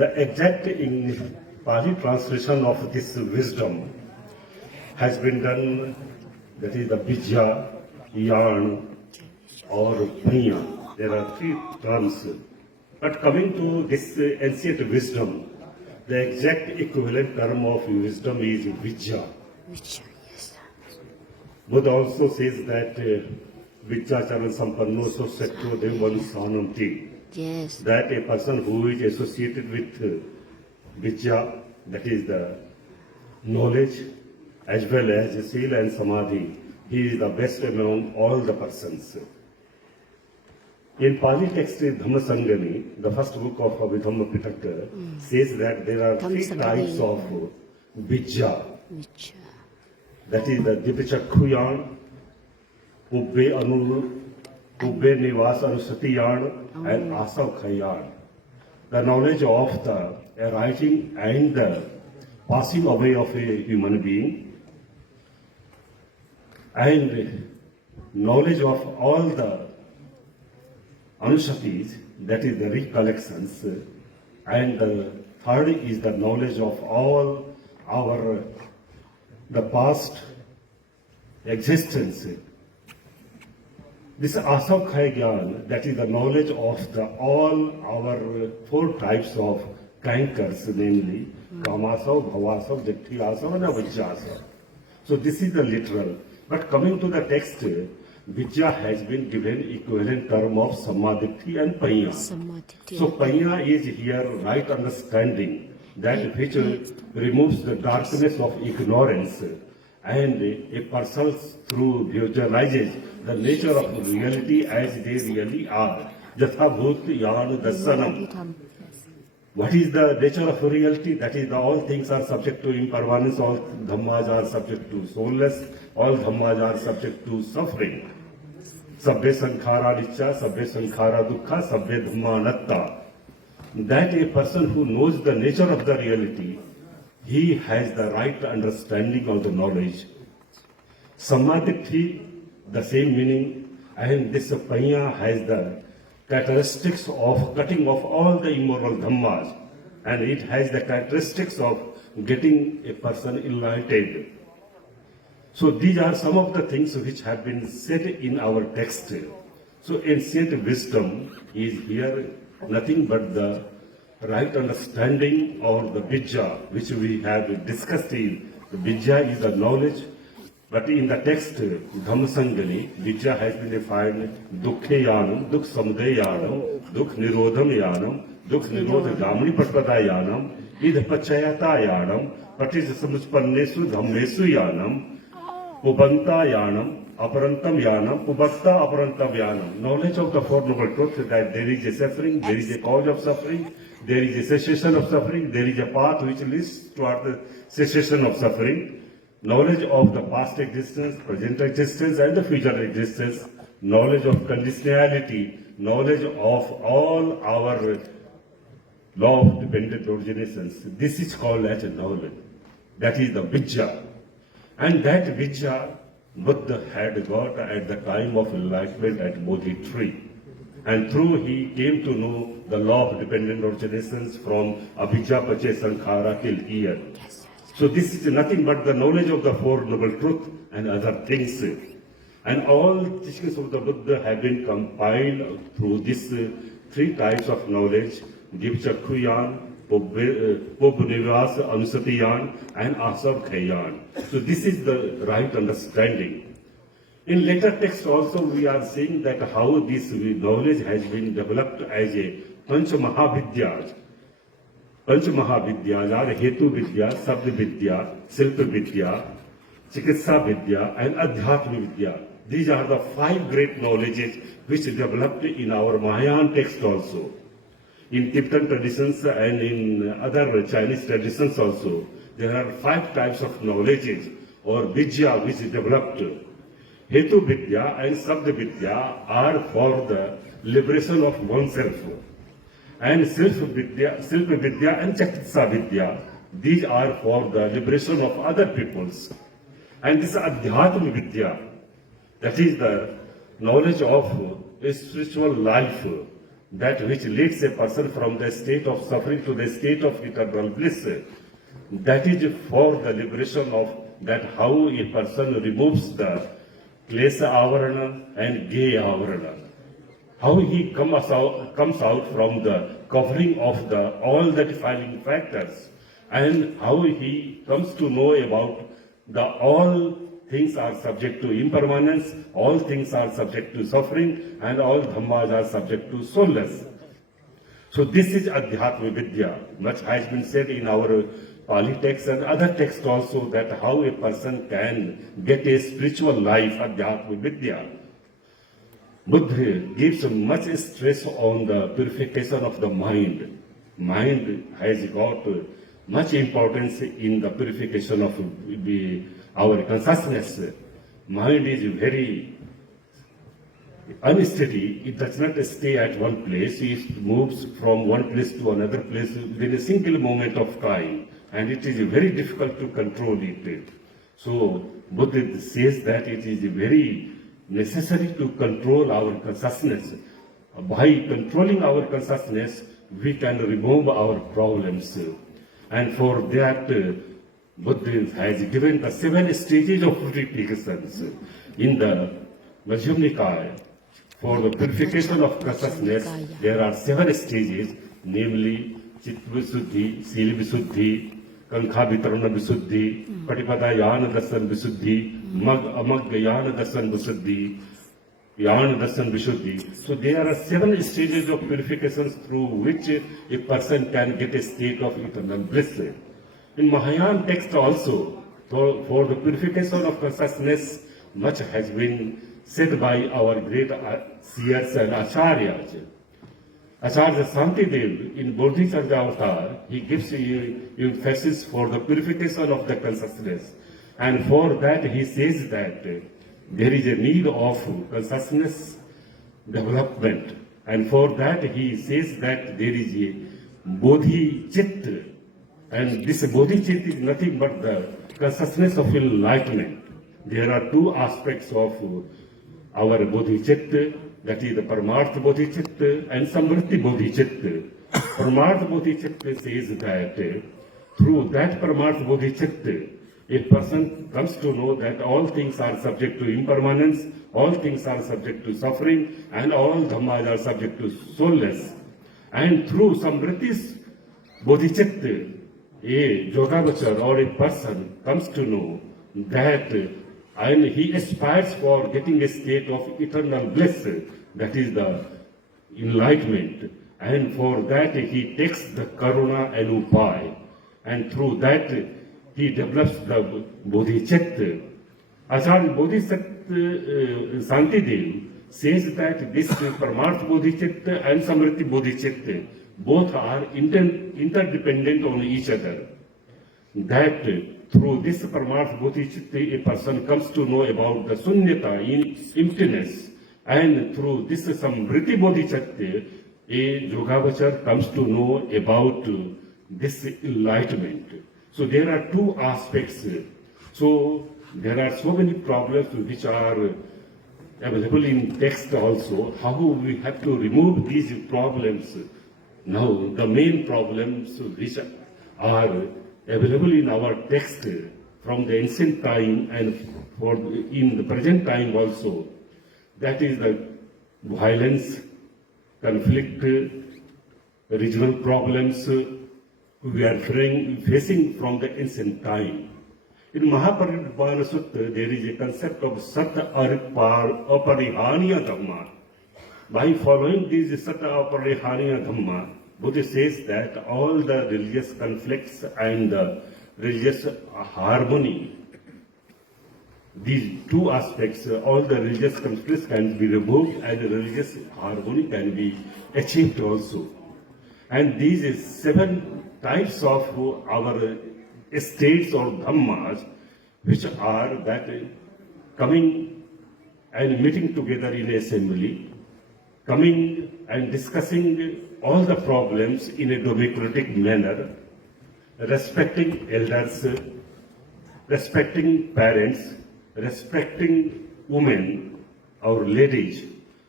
The exact in Pali translation of this wisdom has been done, that is the Vijja, Yarn, or Bhaiya. There are three terms. But coming to this ancient wisdom, the exact equivalent term of wisdom is Vijja. Buddha also says that Vijja charan sampanno so setto devan sananti. Yes. That a person who is associated with Vijja, that is the knowledge, as well as Sila and Samadhi, he is the best among all the persons. In Pali text Dhammasangani, the first book of Abhidhamma Pitaka, says that there are three types of Vijja. That is the Dipachakkhuyan, Ubbe Anu, Ubbe Nivas Anusatiyan, and Asavkhayan. The knowledge of the arising and the passing away of a human being, and knowledge of all the Anusatis, that is the recollections, and the third is the knowledge of all the past existence. This Asavkhaya Gyan, that is the knowledge of all our four types of cankers, namely Kamasav, Bhavasav, Jathiyasav, and Avijjasav. So this is the literal. But coming to the text, Vijja has been given equivalent term of Sammaditthi and Panya. So Panya is here right understanding, that which removes the darkness of ignorance, and a person through visualizes the nature of reality as they really are. Jatha Bhut Yan Dasanam. What is the nature of reality? That is, all things are subject to impermanence, all dhammas are subject to soulless, all dhammas are subject to suffering. Sabbe sankhara nicca, sabbe sankhara dukkha, sabbe dhamma anatta. That a person who knows the nature of the reality, he has the right understanding of the knowledge. Sammaditthi, the same meaning, and this Panya has the characteristics of cutting off all the immoral dhammas, and it has the characteristics of getting a person enlightened. So these are some of the things which have been said in our text. So ancient wisdom is here nothing but the right understanding or the Vijja, which we have discussed in. The Vijja is the knowledge, but in the text Dhammasangani, Vijja has been defined Dukkhe Yanam, Dukh Samudaya Yanam, Dukh Nirodham Yanam, Dukh Nirodha Gamani Patpada Yanam, Idh Pachayata Yanam, Patis Samuchpannesu Dhammesu Yanam, Ubanta Yanam, Aparantam Yanam, Ubatta Aparantam Yanam. Knowledge of the Four Noble Truths, that there is a suffering, there is a cause of suffering, there is a cessation of suffering, there is a path which leads toward the cessation of suffering. Knowledge of the past existence, present existence, and the future existence. Knowledge of conditionality, knowledge of all our law of dependent originations. This is called as a knowledge. That is the Vijja. And that Vijja Buddha had got at the time of enlightenment at Bodhi tree. And through he came to know the law of dependent originations from Abhijja Pache Sankhara till here. So this is nothing but the knowledge of the Four Noble Truths and other things. And all teachings of the Buddha have been compiled through these three types of knowledge, Dipachakkhuyan, Ubnivas Anusatiyan, and Asavkhayan. So this is the right understanding. In later text also we are seeing that how this knowledge has been developed as a Pancha Mahavidyas. Panch Mahavidyas are Hetu Vidya, Sabda Vidya, Silpa Vidya, Chikitsa Vidya, and Adhyatma Vidya. These are the five great knowledges which developed in our Mahayana text also. In Tibetan traditions and in other Chinese traditions also, there are five types of knowledges or Vijja which developed. Hetu Vidya and Sabda Vidya are for the liberation of oneself. And Silpa Vidya and Chakitsa Vidya, these are for the liberation of other peoples. And this Adhyatma Vidya, that is the knowledge of a spiritual life, that which leads a person from the state of suffering to the state of eternal bliss. That is for the liberation of that how a person removes the klesa avarana and gaya avarana. How he comes out from the covering of the all the defiling factors, and how he comes to know about the all things are subject to impermanence, all things are subject to suffering, and all dhammas are subject to soulless. So this is Adhyatma Vidya. Much has been said in our Pali text and other texts also, that how a person can get a spiritual life, Adhyatma Vidya. Buddha gives much stress on the purification of the mind. Mind has got much importance in the purification of our consciousness. Mind is very unsteady. It does not stay at one place. It moves from one place to another place within a single moment of time, and it is very difficult to control it. So Buddha says that it is very necessary to control our consciousness. By controlling our consciousness, we can remove our problems. And for that, Buddha has given the 7 stages of purifications in the Majjhima Nikaya. For the purification of consciousness, there are 7 stages, namely Chitta Visuddhi, Sila Visuddhi, Kankha Vitarana Visuddhi, Patipada Yana Dasan Visuddhi, Mag Amag Yana Dasan Visuddhi, Yana Dasan Vishuddhi. So there are 7 stages of purifications through which a person can get a state of eternal bliss. In Mahayana text also, for the purification of consciousness, much has been said by our great seers and acharyas. Acharya Santidev in Bodhgaya avatar, he gives emphasis for the purification of the consciousness. And for that he says that there is a need of consciousness development. And for that he says that there is a bodhicitta. And this bodhicitta is nothing but the consciousness of enlightenment. There are 2 aspects of our bodhicitta, that is the Paramartha bodhicitta and Samvritti bodhicitta. Paramartha bodhicitta says that through that Paramartha bodhicitta, a person comes to know that all things are subject to impermanence, all things are subject to suffering, and all dhammas are subject to soulless. And through Samvritti's bodhicitta, a yogavachar or a person comes to know that and he aspires for getting a state of eternal bliss, that is the enlightenment. And for that he takes the karuna and upaya, and through that he develops the bodhicitta. Acharya Bodhisattva Santidev says that this Paramartha bodhicitta and Samritti bodhicitta both are interdependent on each other. That through this Paramartha bodhicitta, a person comes to know about the sunyata, emptiness, and through this Samritti bodhicitta, a yogavachar comes to know about this enlightenment. So there are 2 aspects. So there are so many problems which are available in text also. How we have to remove these problems? Now the main problems which are available in our text from the ancient time and in the present time also, that is the violence, conflict, regional problems we are facing from the ancient time. In Mahaparinibbana Sutta, there is a concept of Sat Aparihaniya Dhamma. By following these Sat Aparihaniya Dhamma, Buddha says that all the religious conflicts and the religious harmony, these 2 aspects, all the religious conflicts can be removed and the religious harmony can be achieved also. And these 7 types of our states or dhammas, which are that coming and meeting together in assembly, coming and discussing all the problems in a democratic manner, respecting elders, respecting parents, respecting women, our ladies,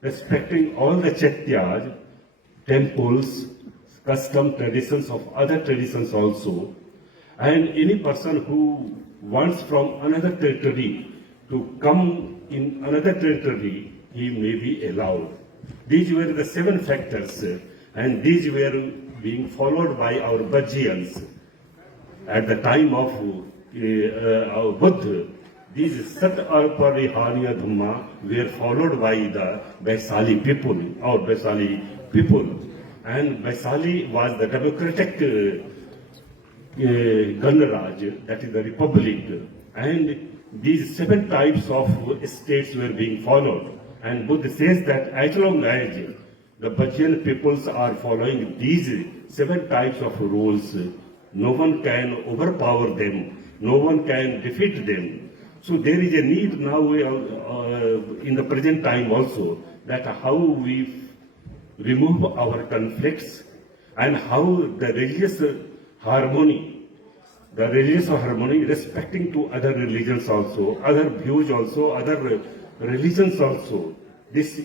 respecting all the Chaityas, temples, custom traditions of other traditions also. And any person who wants from another territory to come in another territory, he may be allowed. These were the 7 factors, and these were being followed by our Vajjayans. At the time of our Buddha, these Sat Aparihaniya Dhamma were followed by the Vaisali people, or Vaisali people. And Vaisali was the democratic Ganraj, that is the republic. And these 7 types of states were being followed. And Buddha says that as long as the Vajjayan peoples are following these 7 types of rules, no one can overpower them, no one can defeat them. So there is a need now in the present time also that how we remove our conflicts and how the religious harmony respecting to other religions also, other views also, other religions also. This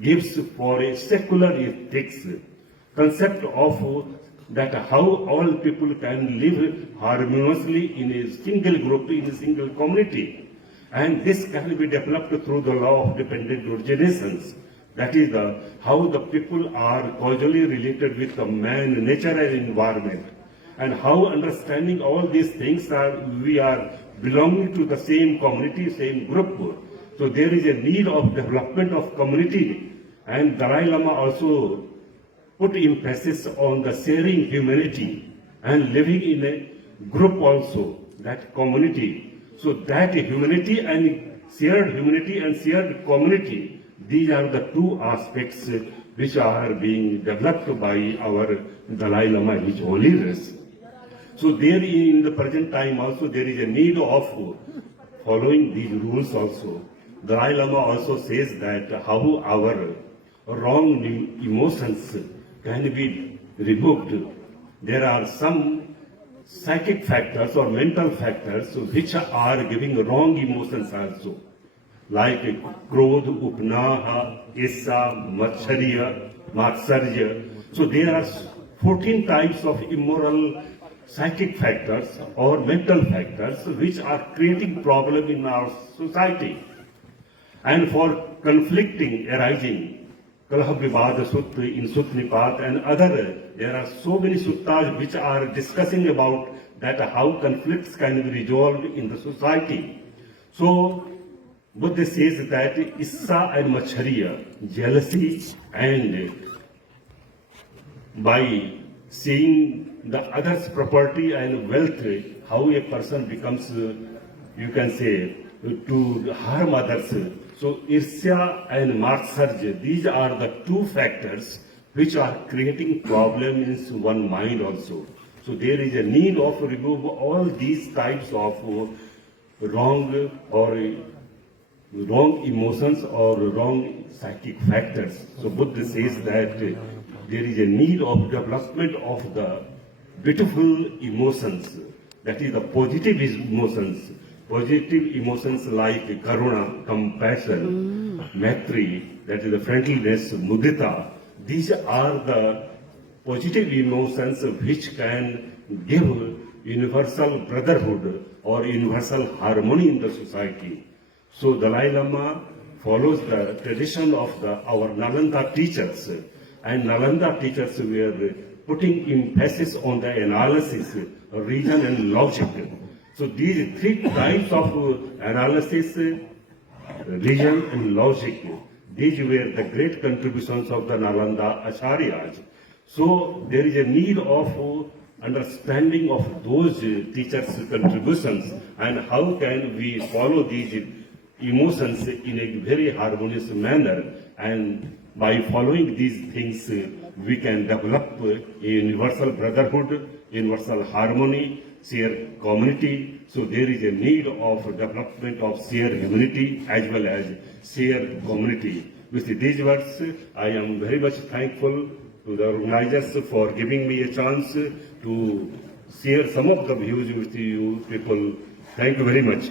gives for a secular ethics concept of that how all people can live harmoniously in a single group, in a single community. And this can be developed through the law of dependent originations. That is how the people are causally related with the man, nature and environment. And how understanding all these things we are belonging to the same community, same group. So there is a need of development of community. And Dalai Lama also put emphasis on the sharing humanity and living in a group also, that community. So that humanity and shared community, these are the 2 aspects which are being developed by our Dalai Lama, His Holiness. So there in the present time also there is a need of following these rules also. Dalai Lama also says that how our wrong emotions can be removed. There are some psychic factors or mental factors which are giving wrong emotions also, like Krodh, Upnaha, Issa, Matsarya. So there are 14 types of immoral psychic factors or mental factors which are creating problem in our society. And for conflicting arising, Kalah Vivada Sutta, in Sutnipat and other, there are so many suttas which are discussing about that how conflicts can be resolved in the society. So Buddha says that Issa and Machariya, jealousy, and by seeing the other's property and wealth, how a person becomes, you can say, to harm others. So Irsya and Matsarya, these are the 2 factors which are creating problems in one mind also. So there is a need of remove all these types of wrong emotions or wrong psychic factors. So Buddha says that there is a need of development of the beautiful emotions, that is the positive emotions. Positive emotions like karuna, compassion, maitri, that is the friendliness, mudita. These are the positive emotions which can give universal brotherhood or universal harmony in the society. So Dalai Lama follows the tradition of our Nalanda teachers, and Nalanda teachers were putting emphasis on the analysis, reason and logic. So these 3 types of analysis, reason and logic, these were the great contributions of the Nalanda Acharyas. So there is a need of understanding of those teachers' contributions and how can we follow these emotions in a very harmonious manner, and by following these things we can develop a universal brotherhood, universal harmony, shared community. So there is a need of development of shared humanity as well as shared community. With these words, I am very much thankful to the organizers for giving me a chance to share some of the views with you people. Thank you very much.